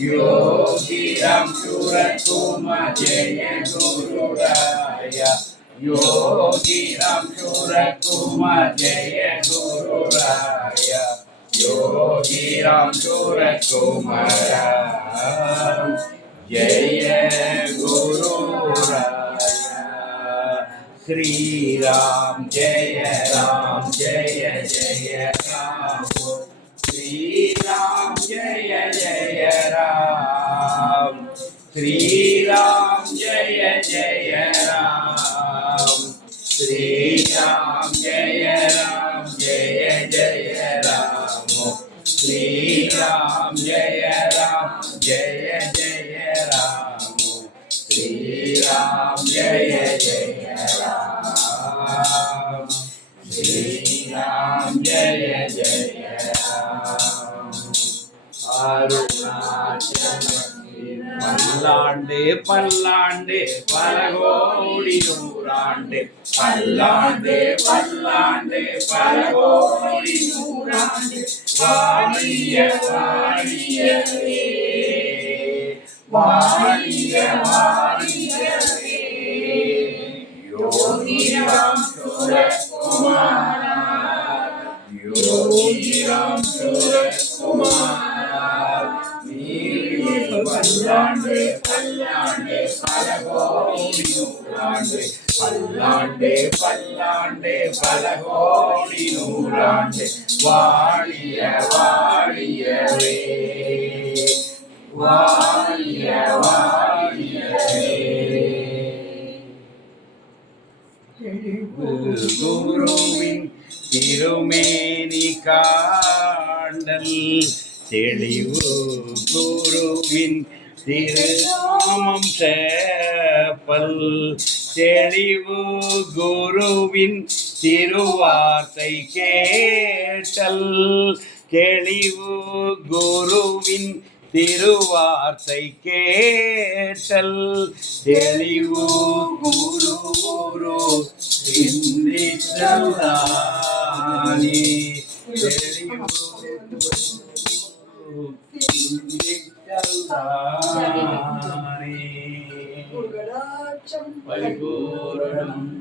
योगिराम शूरकुम जय गुरुराय योगिराम शूरकुम जय गुरुराय योगिराम शूरकुमार जय गुरुराय श्री राम जय राम जय जय राम श्रीराम जय जय राम श्रीराम जय राम जय जय राम श्रीराम जय राम जय जय राम श्रीराम जय जय राम श्रीराम जय जय राम अरुणाचल பல்லாண்டு பல்லாண்டு பல கோடி நூறாண்டு. பல்லாண்டு பல்லாண்டு பல கோடி நூறாண்டு. வாழிய வாழியவே. வாழிய வாழியவே. யோகிராம் சுரகுமாரா. யோகிராம் சுரகுமார். பல்லாண்டு பல்லாண்டு பல கோடி நூறாண்டு பல்லாண்டு பல்லாண்டு பல கோடி நூறாண்டு வாழிய வாழியவே. வாழிய வாழியவே. குருவின் திருமேனி காண்டல் தெளிவு குருவின் திருநாமம் சேப்பல் தெளிவு குருவின் திருவார்த்தை கேட்டல். தெளிவு குருவின் திருவார்த்தை கேட்டல். தெளிவு குரு குரு சிந்தித்தல்தானே தெளிவு புகழாச்சம் பரிபூரணம்